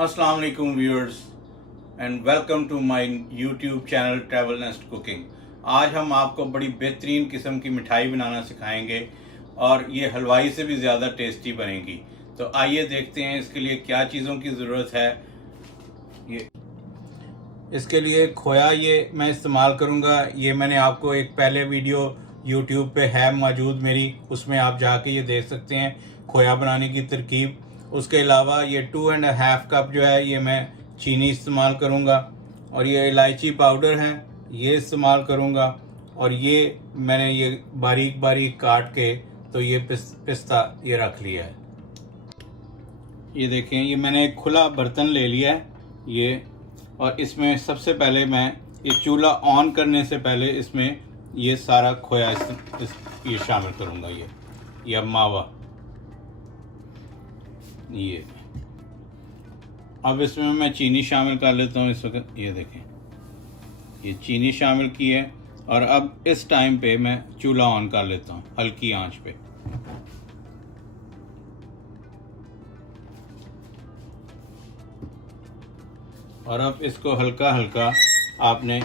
अस्सलाम वालेकुम viewers and welcome to my YouTube channel Travel Nest Cooking. आज हम आपको बड़ी बेहतरीन किस्म की मिठाई बनाना सिखाएंगे और ये हलवाई से भी ज़्यादा टेस्टी बनेगी। तो आइए देखते हैं इसके लिए क्या चीज़ों की ज़रूरत है। ये इसके लिए खोया ये मैं इस्तेमाल करूँगा। ये मैंने आपको एक पहले वीडियो यूट्यूब पे है मौजूद मेरी, उसमें आप जाके ये देख सकते हैं खोया बनाने की तरकीब। उसके अलावा ये 2.5 कप जो है ये मैं चीनी इस्तेमाल करूँगा और ये इलायची पाउडर है ये इस्तेमाल करूँगा और ये मैंने ये बारीक बारीक काट के तो ये पिस्ता ये रख लिया है। ये देखें, ये मैंने एक खुला बर्तन ले लिया है ये, और इसमें सबसे पहले मैं ये चूल्हा ऑन करने से पहले इसमें ये सारा खोया ये शामिल करूँगा। ये मावा ये अब इसमें मैं चीनी शामिल कर लेता हूँ इस वक्त। ये देखें, ये चीनी शामिल की है और अब इस टाइम पे मैं चूल्हा ऑन कर लेता हूँ हल्की आंच पे। और अब इसको हल्का हल्का आपने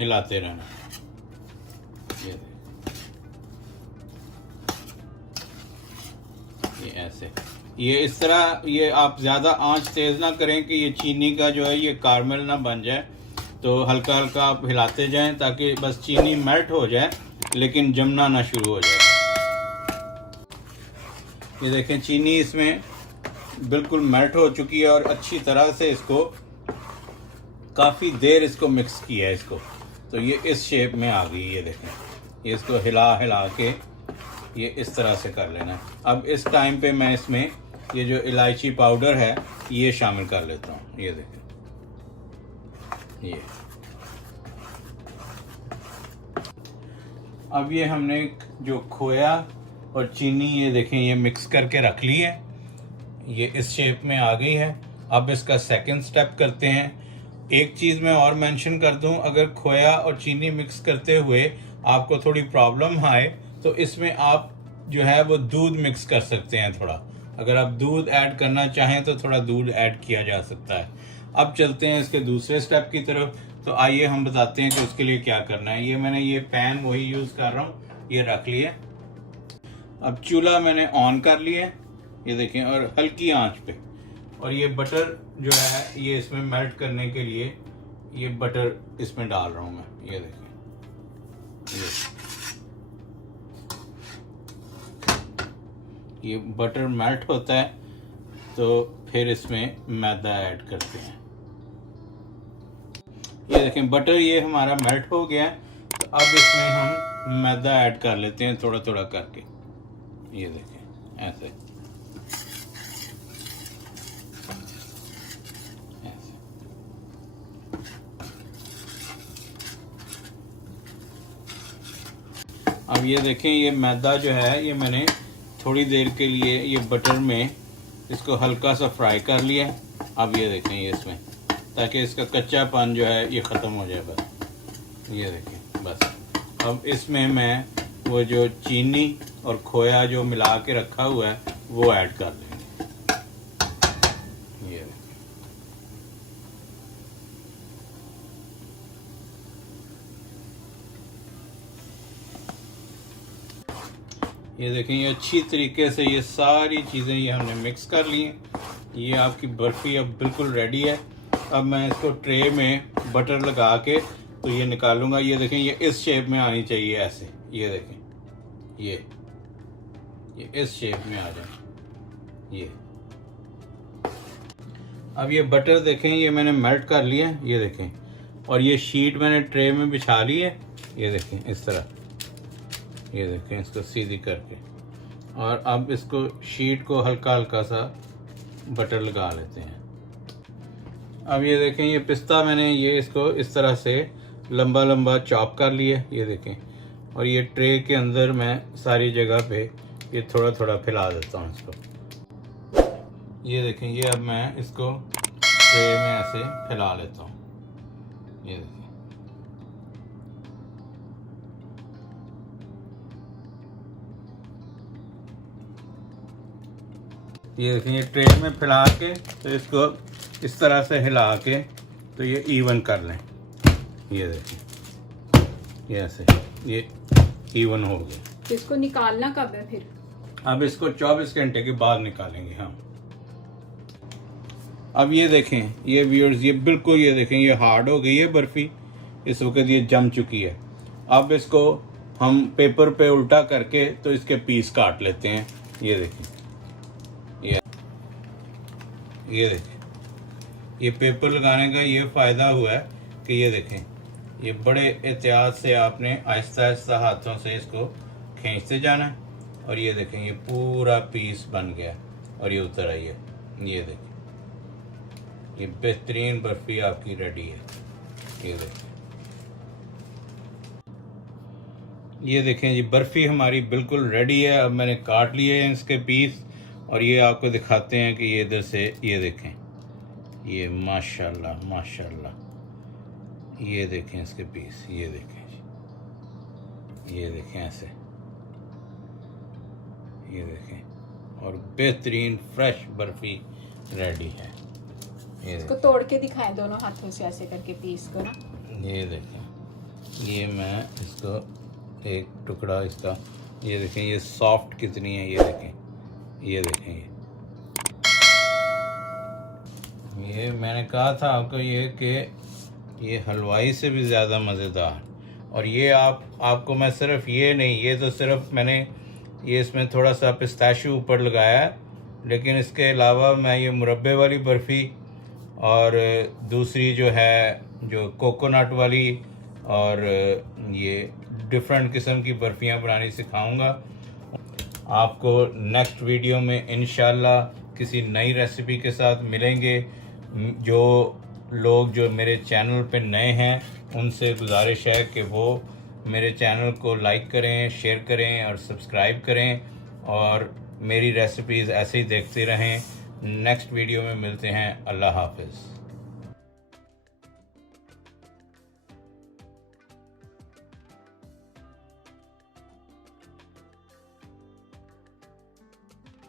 हिलाते रहना। ये ऐसे, ये इस तरह, ये आप ज़्यादा आंच तेज़ ना करें कि ये चीनी का जो है ये कारमेल ना बन जाए। तो हल्का हल्का आप हिलाते जाएं ताकि बस चीनी मेल्ट हो जाए लेकिन जमना ना शुरू हो जाए। ये देखें, चीनी इसमें बिल्कुल मेल्ट हो चुकी है और अच्छी तरह से इसको काफ़ी देर इसको मिक्स किया है इसको, तो ये इस शेप में आ गई। ये देखें, ये इसको हिला हिला के ये इस तरह से कर लेना है। अब इस टाइम पे मैं इसमें ये जो इलायची पाउडर है ये शामिल कर लेता हूँ। ये देखें, ये अब ये हमने जो खोया और चीनी ये देखें ये मिक्स करके रख ली है, ये इस शेप में आ गई है। अब इसका सेकंड स्टेप करते हैं। एक चीज़ मैं और मेंशन कर दूं, अगर खोया और चीनी मिक्स करते हुए आपको थोड़ी प्रॉब्लम आए तो इसमें आप जो है वो दूध मिक्स कर सकते हैं थोड़ा। अगर आप दूध ऐड करना चाहें तो थोड़ा दूध ऐड किया जा सकता है। अब चलते हैं इसके दूसरे स्टेप की तरफ। तो आइए हम बताते हैं कि उसके लिए क्या करना है। ये मैंने ये पैन वही यूज़ कर रहा हूँ, ये रख लिया। अब चूल्हा मैंने ऑन कर लिया, ये देखें, और हल्की आंच पे। और ये बटर जो है ये इसमें मेल्ट करने के लिए ये बटर इसमें डाल रहा हूँ मैं। ये देखें, ये बटर मेल्ट होता है तो फिर इसमें मैदा ऐड करते हैं। ये देखें, बटर ये हमारा मेल्ट हो गया है। तो अब इसमें हम मैदा ऐड कर लेते हैं थोड़ा थोड़ा करके। ये देखें, ऐसे अब ये देखें, ये मैदा जो है ये मैंने थोड़ी देर के लिए ये बटर में इसको हल्का सा फ्राई कर लिया। अब ये देखें, ये इसमें ताकि इसका कच्चापन जो है ये ख़त्म हो जाए बस। ये देखें बस। अब इसमें मैं वो जो चीनी और खोया जो मिला के रखा हुआ है वो ऐड कर देंगे। ये देखें, ये देखें, ये अच्छी तरीके से ये सारी चीज़ें ये हमने मिक्स कर ली हैं। ये आपकी बर्फ़ी अब बिल्कुल रेडी है। अब मैं इसको ट्रे में बटर लगा के तो ये निकालूंगा। ये देखें, ये इस शेप में आनी चाहिए ऐसे। ये देखें, ये इस शेप में आ जाए। ये अब ये बटर देखें ये मैंने मेल्ट कर लिया है। ये देखें, और ये शीट मैंने ट्रे में बिछा ली है। ये देखें इस तरह, ये देखें इसको सीधी करके, और अब इसको शीट को हल्का हल्का सा बटर लगा लेते हैं। अब ये देखें, ये पिस्ता मैंने ये इसको इस तरह से लंबा लंबा चॉप कर लिया, ये देखें। और ये ट्रे के अंदर मैं सारी जगह पे ये थोड़ा थोड़ा फैला देता हूँ इसको। ये देखें, ये अब मैं इसको ट्रे में ऐसे फैला लेता हूँ, ये देखें। ये देखें, ये ट्रे में फैला के तो इसको इस तरह से हिला के तो ये इवन कर लें। ये देखें, ये ऐसे ये इवन हो गया। तो इसको निकालना कब है फिर? अब इसको 24 घंटे के बाद निकालेंगे हम। अब ये देखें, ये व्यूअर्स, ये बिल्कुल ये देखें, ये हार्ड हो गई है बर्फ़ी, इस वक्त ये जम चुकी है। अब इसको हम पेपर पे उल्टा करके तो इसके पीस काट लेते हैं। ये देखें, ये देखें, ये पेपर लगाने का ये फ़ायदा हुआ है कि ये देखें, ये बड़े एहतियात से आपने आहिस्ता आहिस्ता हाथों से इसको खींचते जाना है। और ये देखें, ये पूरा पीस बन गया और ये उतर आई है। ये देखें, ये बेहतरीन बर्फ़ी आपकी रेडी है। ये देखें, ये देखें जी, बर्फ़ी हमारी बिल्कुल रेडी है। अब मैंने काट लिए हैं इसके पीस और ये आपको दिखाते हैं कि ये इधर से ये देखें, ये माशाल्लाह माशाल्लाह, ये देखें इसके पीस, ये देखें जी, ये देखें ऐसे, ये देखें, और बेहतरीन फ्रेश बर्फ़ी रेडी है। ये इसको तोड़ के दिखाएं दोनों हाथों से ऐसे करके पीस को ना। ये देखें, ये मैं इसको एक टुकड़ा इसका, ये देखें ये सॉफ्ट कितनी है, ये देखें, ये देखें, ये मैंने कहा था आपको ये कि ये हलवाई से भी ज़्यादा मज़ेदार। और ये आपको मैं सिर्फ ये नहीं, ये तो सिर्फ मैंने ये इसमें थोड़ा सा पिस्ताशियो ऊपर लगाया है, लेकिन इसके अलावा मैं ये मुरब्बे वाली बर्फ़ी और दूसरी जो है जो कोकोनट वाली और ये डिफरेंट किस्म की बर्फ़ियाँ बनानी सिखाऊंगा आपको। नेक्स्ट वीडियो में इंशाल्लाह किसी नई रेसिपी के साथ मिलेंगे। जो लोग जो मेरे चैनल पे नए हैं उनसे गुजारिश है कि वो मेरे चैनल को लाइक करें, शेयर करें और सब्सक्राइब करें और मेरी रेसिपीज़ ऐसे ही देखते रहें। नेक्स्ट वीडियो में मिलते हैं। अल्लाह हाफ़िज़।